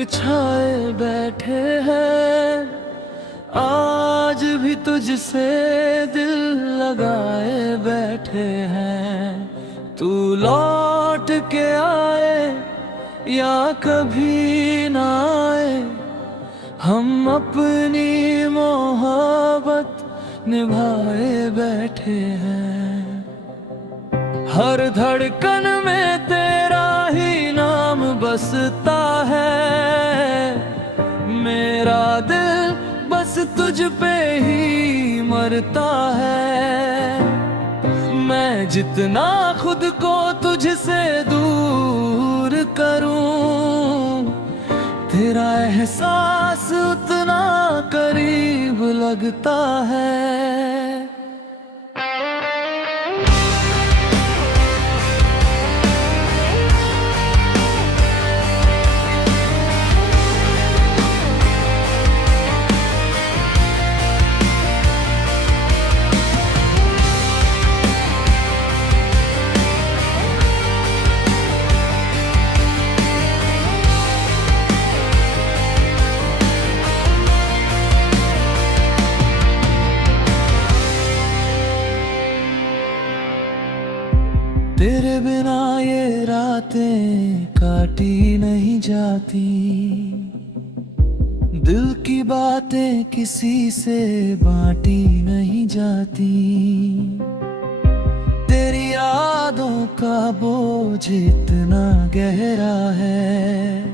बिछाए बैठे हैं, आज भी तुझसे दिल लगाए बैठे हैं। तू लौट के आए या कभी ना आए, हम अपनी मोहब्बत निभाए बैठे हैं। हर धड़कन में तेरा ही नाम बसता है, मेरा दिल बस तुझ पे ही मरता है। मैं जितना खुद को तुझसे दूर करूं, तेरा एहसास उतना करीब लगता है। तेरे बिना ये रातें काटी नहीं जाती, दिल की बातें किसी से बांटी नहीं जाती। तेरी यादों का बोझ इतना गहरा है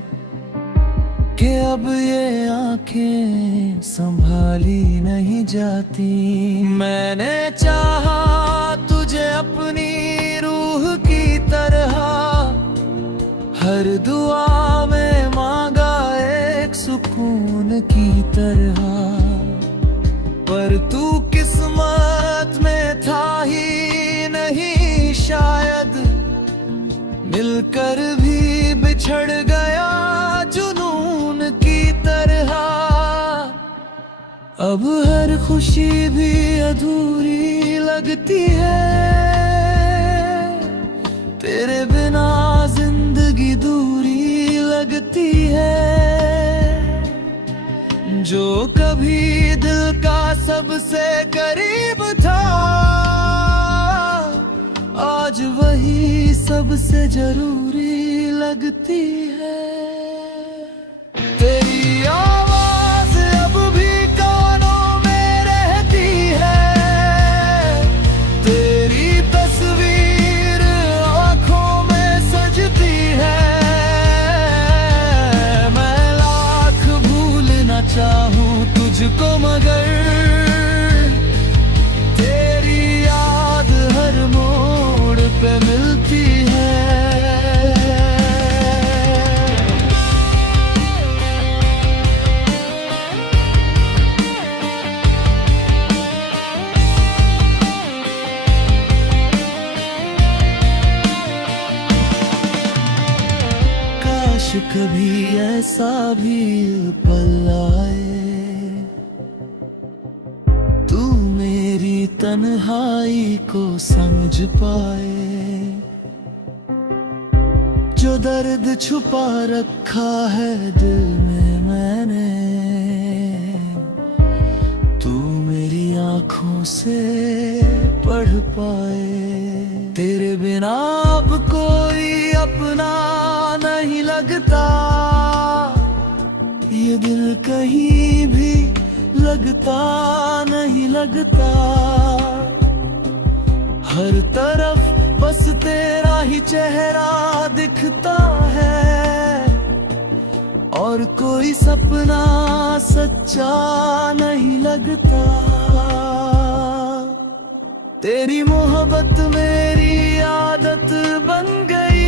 कि अब ये आंखें संभाली नहीं जाती। मैंने चाहा तुझे अपनी रूह की तरह, हर दुआ में मांगा एक सुकून की तरह, पर तू किस्मत में था ही नहीं शायद, मिलकर भी बिछड़ गया जुनून की तरह। अब हर खुशी भी अधूरी लगती है, तेरे बिना जिंदगी दूरी लगती है। जो कभी दिल का सबसे करीब था, आज वही सबसे जरूरी लगती है। तेरी आवाज अब भी कानों में रहती है, तेरी तस्वीर आंखों में सजती है। मैं लाख भूलना चाहूं तुझको, मगर तेरी याद हर मोड़ पे मिलती है। काश कभी ऐसा भी पल आए, तू मेरी तन्हाई को समझ पाए। जो दर्द छुपा रखा है दिल में मैंने, तू मेरी आंखों से पढ़ पाए। तेरे बिना अब कोई अपना नहीं लगता, ये दिल कहीं भी लगता नहीं लगता। हर तरफ बस तेरा ही चेहरा दिखता है, और कोई सपना सच्चा नहीं लगता। तेरी मोहब्बत मेरी आदत बन गई,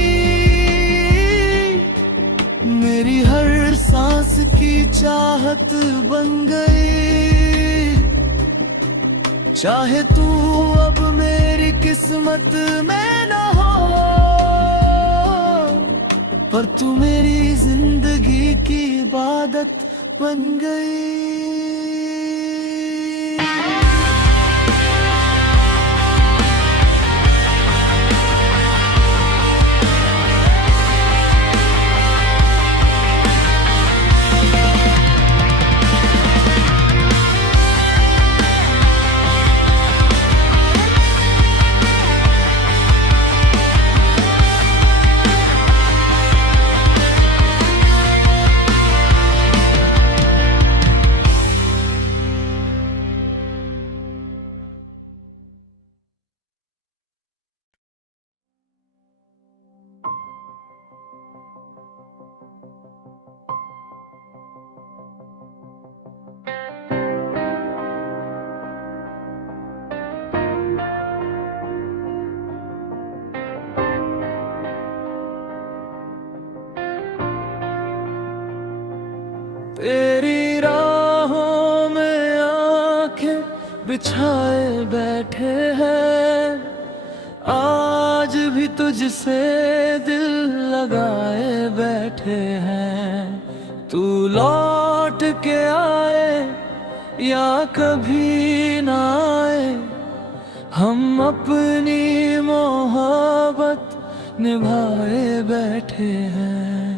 मेरी हर सांस की चाहत बन गई। चाहे तू अब मेरी किस्मत में न हो, पर तू मेरी जिंदगी की इबादत बन गई। बिछाए बैठे हैं, आज भी तुझसे दिल लगाए बैठे हैं। तू लौट के आए या कभी ना आए, हम अपनी मोहब्बत निभाए बैठे हैं।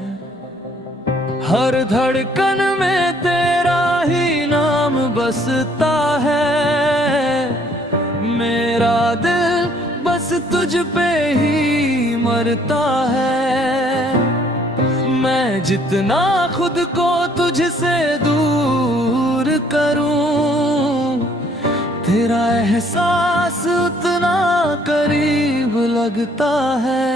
हर धड़कन में तेरा ही नाम बसता है, मेरा दिल बस तुझ पे ही मरता है। मैं जितना खुद को तुझसे दूर करूं, तेरा एहसास उतना करीब लगता है।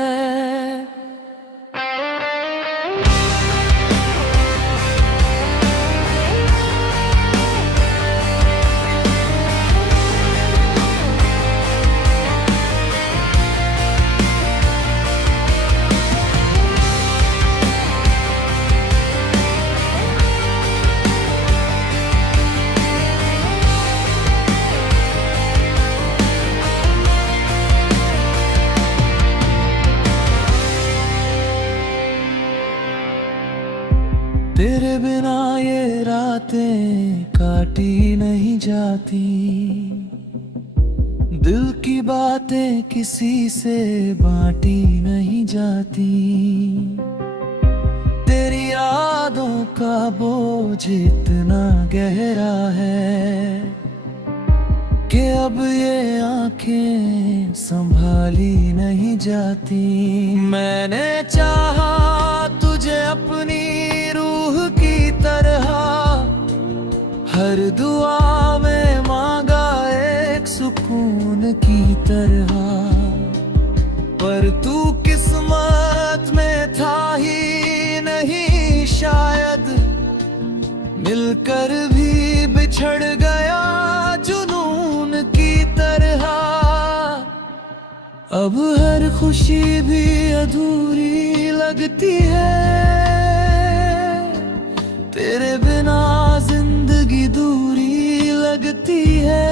तेरे बिना ये रातें काटी नहीं जाती, दिल की बातें किसी से बांटी नहीं जाती। तेरी यादों का बोझ इतना गहरा है कि अब ये आंखें संभाली नहीं जाती। मैंने चाहा तुझे अपनी रूह की तरह, हर दुआ में मांगा एक सुकून की तरह, पर तू किस्मत में था ही नहीं शायद, मिलकर भी बिछड़ गया जुनून की तरह। अब हर खुशी भी अधूरी लगती है, तेरे बिना जिंदगी दूरी लगती है।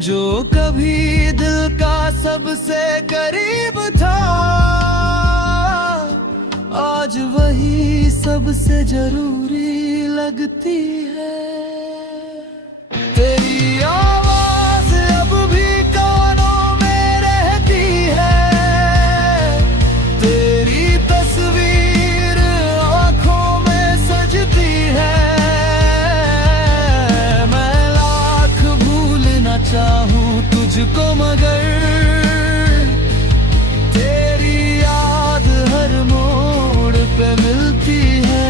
जो कभी दिल का सबसे करीब था, आज वही सबसे जरूरी लगती है। तेरी आवाज अब भी कानों में रहती है, तेरी तस्वीर आंखों में सजती है। मैं लाख भूलना चाहूं तुझको मगर तेरी याद हर मोड़ पे मिलती है।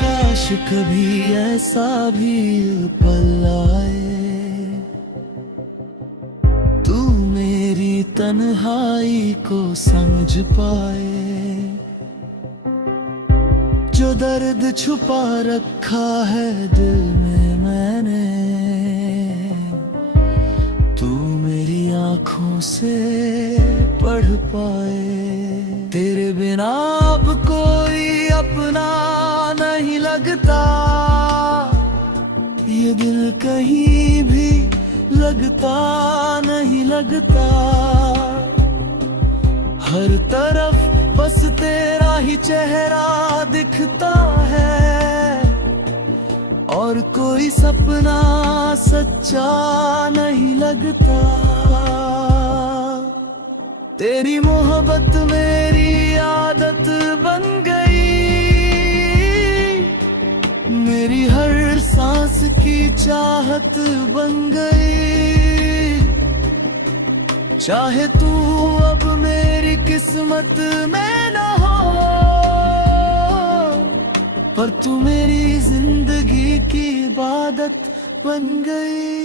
काश कभी ऐसा भी पल आए, तू मेरी तन्हाई को समझ पाए। जो दर्द छुपा रखा है दिल में मैंने, तू मेरी आंखों से पढ़ पाए। तेरे बिना अब कोई अपना नहीं लगता, ये दिल कहीं भी लगता नहीं लगता। हर तरफ बस तेरा ही चेहरा दिखता है, और कोई सपना सच्चा नहीं लगता। तेरी मोहब्बत मेरी आदत बन गई, मेरी हर सांस की चाहत बन गई। चाहे तू अब मेरी किस्मत में न हो, पर तू मेरी जिंदगी की इबादत बन गई।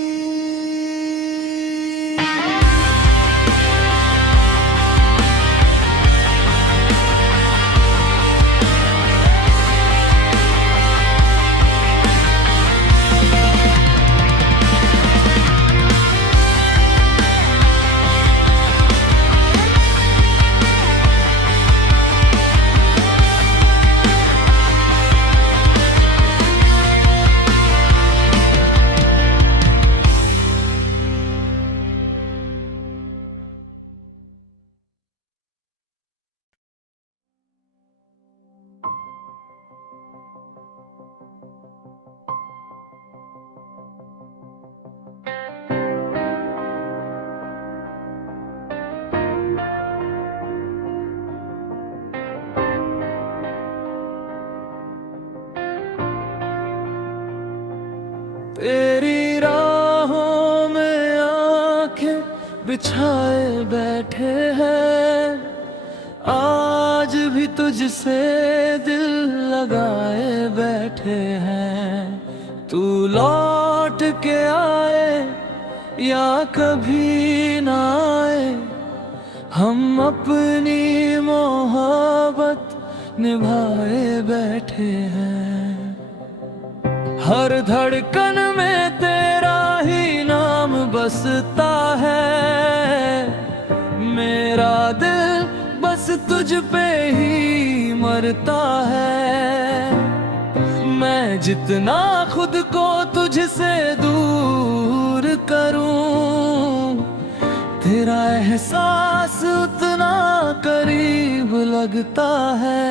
तेरी राहों में आंखें बिछाए बैठे हैं, आज भी तुझसे दिल लगाए बैठे हैं। तू लौट के आए या कभी ना आए, हम अपनी मोहब्बत निभाए बैठे हैं। हर धड़कन में तेरा ही नाम बसता है, मेरा दिल बस तुझ पे ही मरता है। मैं जितना खुद को तुझसे दूर करूं, तेरा एहसास उतना करीब लगता है।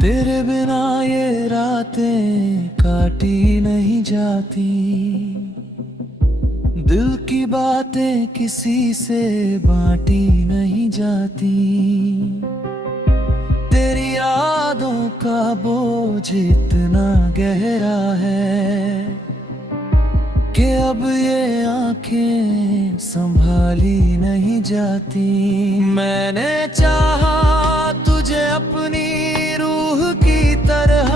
तेरे बिना ये रातें काटी नहीं जाती, दिल की बातें किसी से बांटी नहीं जाती। तेरी यादों का बोझ इतना गहरा है कि अब ये आंखें संभाली नहीं जाती। मैंने चाहा तुझे अपनी रूह की तरह,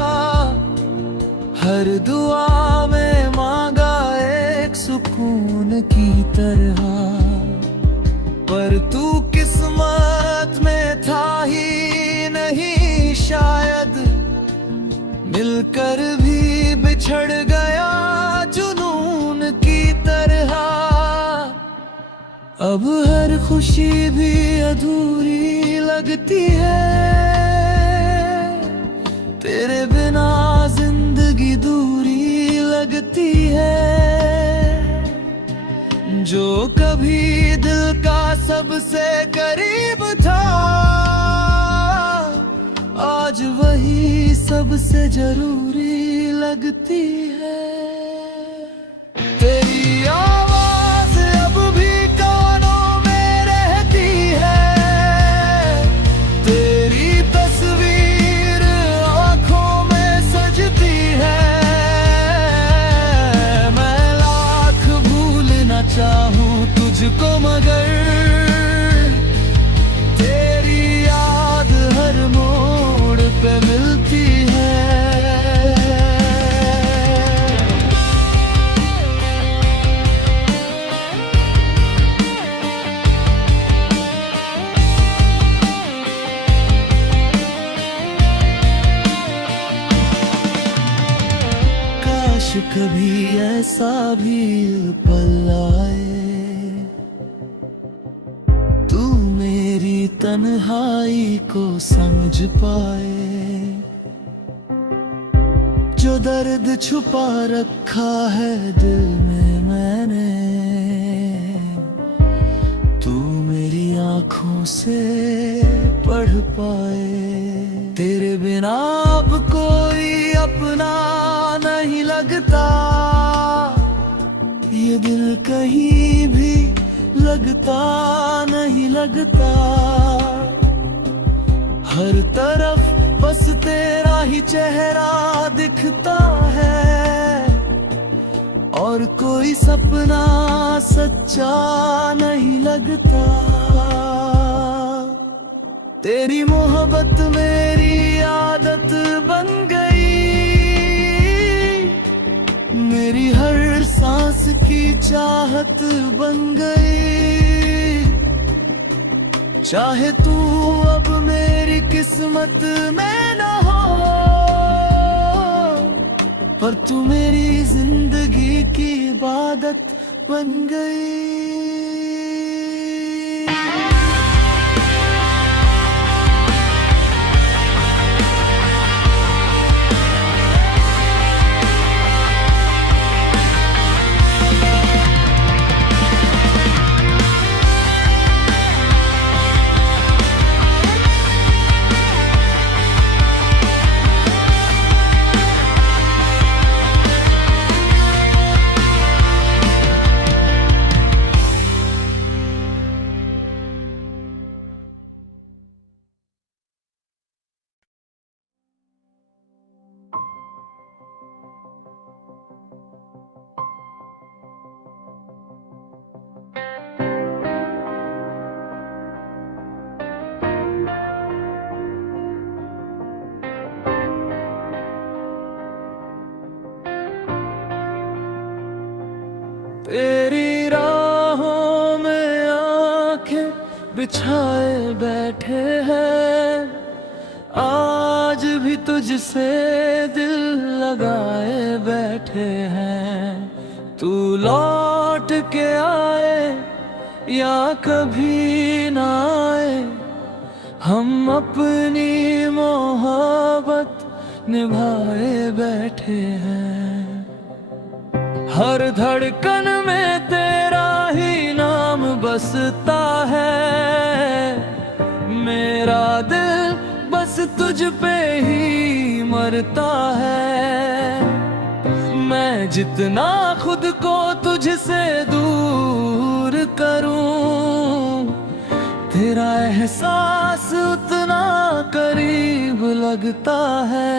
हर दुआ में मांगा एक सुकून की तरह, पर तू किस्मत में था ही नहीं शायद, मिलकर भी बिछड़ गया जुनून की तरह। अब हर खुशी भी अधूरी लगती है, तेरे बिना जिंदगी दूरी लगती है। जो कभी दिल का सबसे करीब था, आज वही सबसे जरूरी लगती है। तेरी आवाज अब भी कानों में रहती है, तेरी तस्वीर आंखों में सजती है। मैं लाख भूलना चाहूं तुझको, मगर तेरी याद हर मोड़ पे मिलती है। काश कभी ऐसा भी पल आए, तू मेरी तन्हाई को समझ पाए। जो दर्द छुपा रखा है दिल में मैंने, तू मेरी आंखों से पढ़ पाए। तेरे बिना अब कोई अपना नहीं लगता, ये दिल कहीं भी लगता नहीं लगता। हर तरफ बस तेरा ही चेहरा दिखता है, और कोई सपना सच्चा नहीं लगता। तेरी मोहब्बत मेरी आदत बन गई, मेरी हर सांस की चाहत बन गई। चाहे तू अब मेरी किस्मत में न हो, पर तू मेरी जिंदगी की इबादत बन गई। बिछाए बैठे हैं, आज भी तुझसे दिल लगाए बैठे हैं। तू लौट के आए या कभी ना आए, हम अपनी मोहब्बत निभाए बैठे हैं। हर धड़कन में तेरा ही नाम बसता है, मेरा दिल बस तुझ पे ही मरता है। मैं जितना खुद को तुझसे दूर करूं, तेरा एहसास उतना करीब लगता है।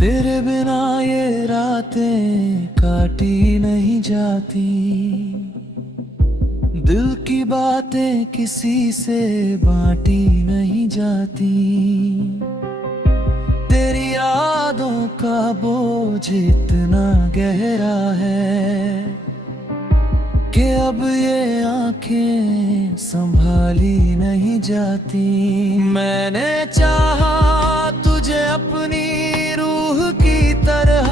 तेरे बिना ये रातें काटी नहीं जाती, दिल की बातें किसी से बांटी नहीं जाती। तेरी यादों का बोझ इतना गहरा है कि अब ये आंखें संभाली नहीं जाती। मैंने चाहा तुझे अपनी रूह की तरह,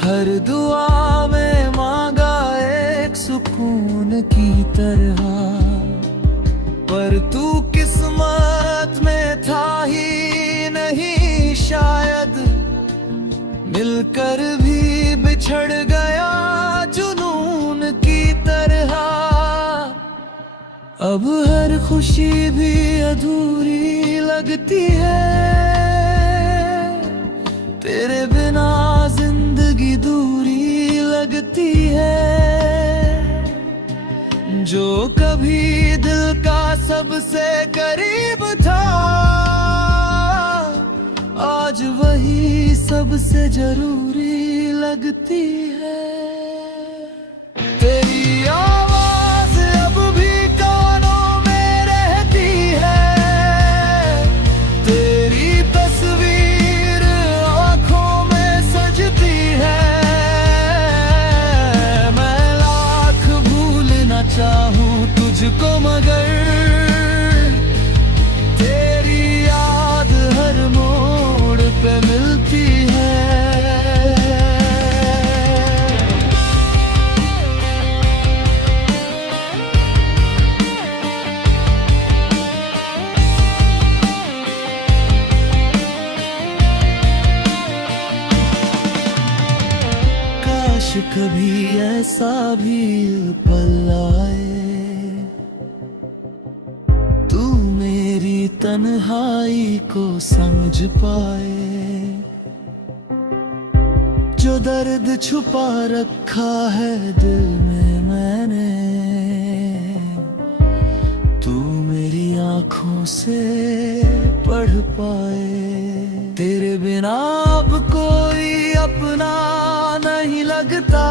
हर दुआ में मांगा एक सुकून की तरह, पर तू किस्मत में था ही नहीं शायद, मिलकर भी बिछड़ गया जुनून की तरह। अब हर खुशी भी अधूरी लगती है, तेरे बिना जिंदगी दूरी लगती है। जो कभी दिल का सबसे करीब था, आज वही सबसे जरूरी लगती है। तेरी आवाज अब भी कानों में रहती है, तेरी तस्वीर आंखों में सजती है। मैं लाख भूलना चाहूं तुझको मगर तेरी याद हर मोड़ पे मिलती है। काश कभी ऐसा भी पल आए, तू मेरी तन्हाई को समझ पाए। जो दर्द छुपा रखा है दिल में मैंने, तू मेरी आंखों से पढ़ पाए। तेरे बिना अब कोई अपना नहीं लगता,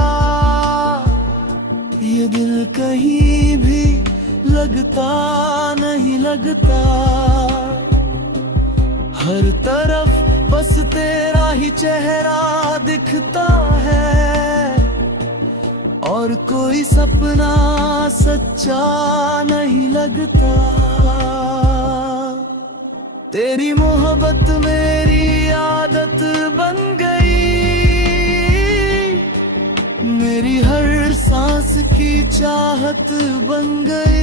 ये दिल कहीं भी लगता नहीं लगता। हर तरफ बस तेरा ही चेहरा दिखता है, और कोई सपना सच्चा नहीं लगता। तेरी मोहब्बत मेरी आदत बन गई, मेरी हर सांस की चाहत बन गई।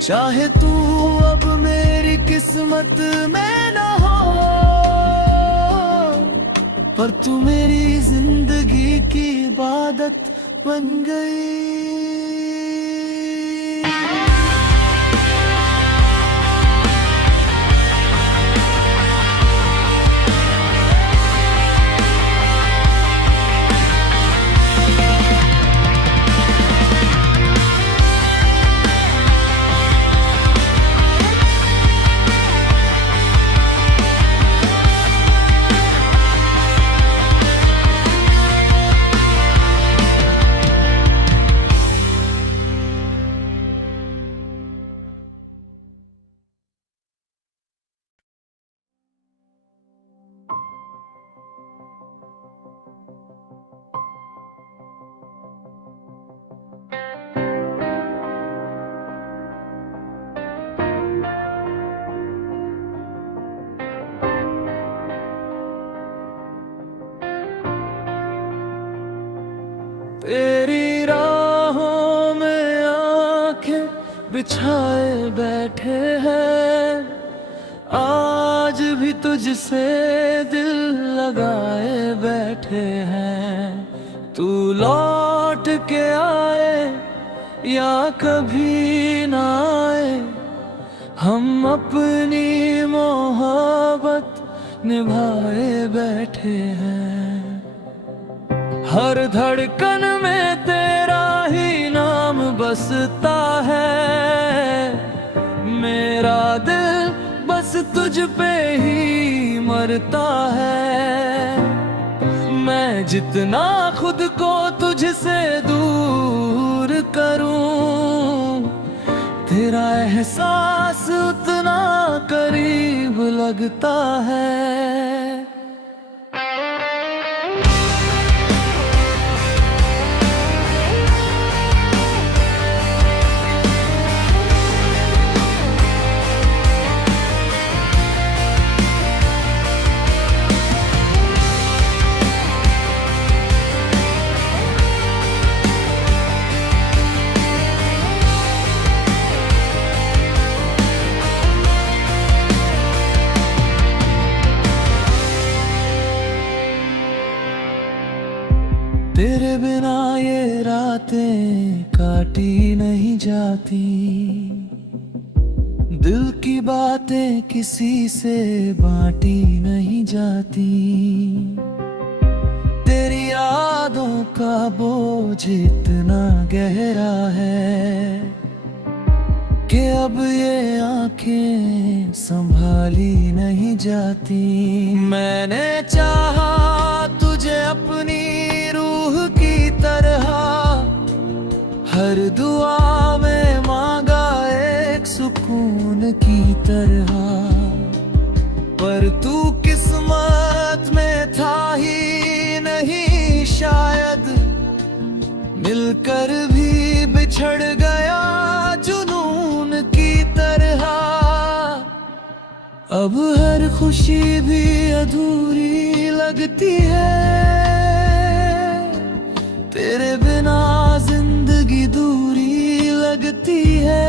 चाहे तू अब मेरी किस्मत में ना हो, पर तू मेरी जिंदगी की इबादत बन गई। आंखें बिछाए बैठे हैं, आज भी तुझसे दिल लगाए बैठे हैं। तू लौट के आए या कभी ना आए, हम अपनी मोहब्बत निभाए बैठे हैं। हर धड़कन में तेरा ही नाम बसता है, मेरा दिल बस तुझ पे ही मरता है। मैं जितना खुद को तुझसे दूर करूं, तेरा एहसास उतना करीब लगता है। तेरे बिना ये रातें काटी नहीं जाती, दिल की बातें किसी से बांटी नहीं जाती। तेरी यादों का बोझ इतना गहरा है कि अब ये आंखें संभाली नहीं जाती। मैंने चाहा तुझे अपनी रूह की तरह, हर दुआ में मांगा एक सुकून की तरह, पर तू किस्मत में था ही नहीं शायद, मिलकर भी बिछड़ गया जुनून की तरह। अब हर खुशी भी अधूरी लगती है, तेरे बिना जिंदगी दूरी लगती है।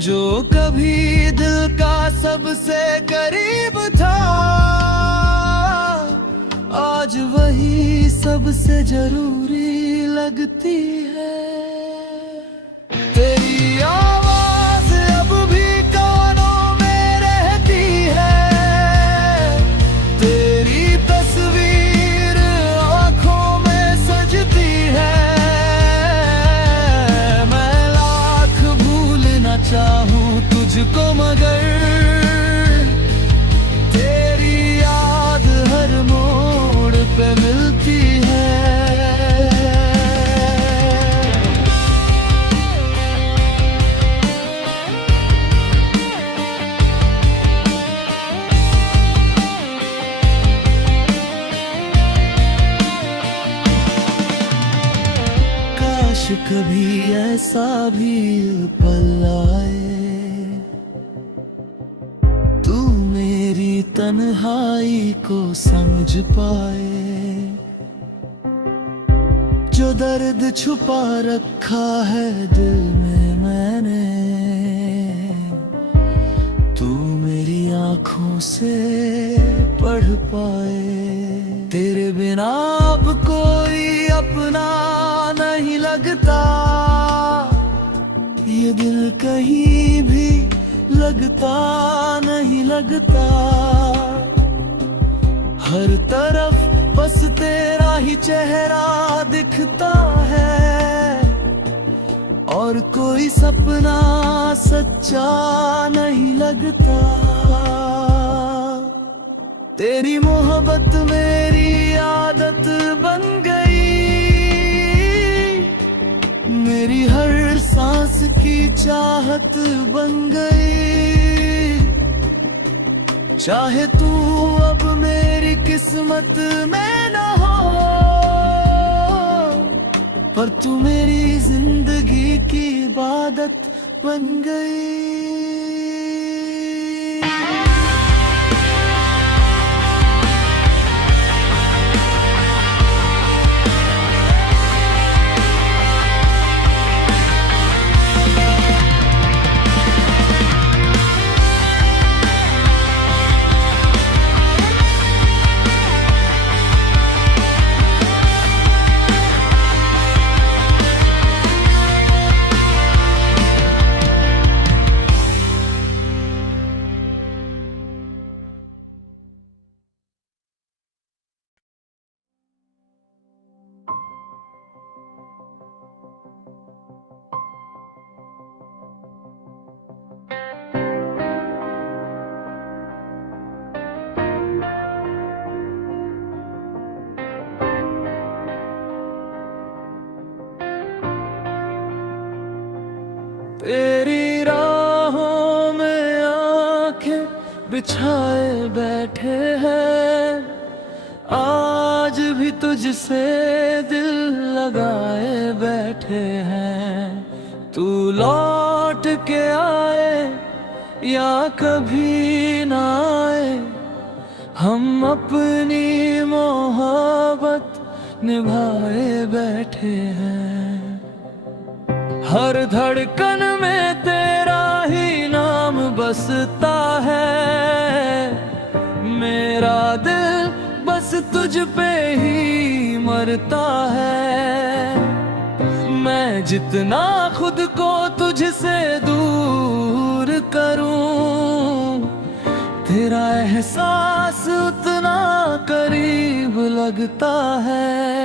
जो कभी दिल का सबसे करीब था, आज वही सबसे जरूरी लगती है। तेरी आवाज अब भी कानों में रहती है, तेरी तस्वीर आंखों में सजती है। मैं लाख भूलना चाहूं तुझको मगर तेरी याद हर मोड़ पे मिलती है। काश कभी ऐसा भी पल आए, तू मेरी तन्हाई को समझ पाए। जो दर्द छुपा रखा है दिल में मैंने, तू मेरी आंखों से पढ़ पाए। तेरे बिना अब कोई अपना नहीं लगता, ये दिल कहीं भी लगता नहीं लगता। हर तरफ बस तेरा ही चेहरा दिखता है, और कोई सपना सच्चा नहीं लगता। तेरी मोहब्बत मेरी आदत बन गई, मेरी हर सांस की चाहत बन गई। चाहे तू अब मेरी किस्मत में न हो, पर तू मेरी जिंदगी की इबादत बन गई। तेरी राहों में आंखें बिछाए बैठे हैं, आज भी तुझसे दिल लगाए बैठे हैं। तू लौट के आए या कभी ना आए, हम अपनी मोहब्बत निभाए बैठे हैं। हर धड़कन में तेरा ही नाम बसता है, मेरा दिल बस तुझ पे ही मरता है। मैं जितना खुद को तुझसे दूर करूं, तेरा एहसास उतना करीब लगता है।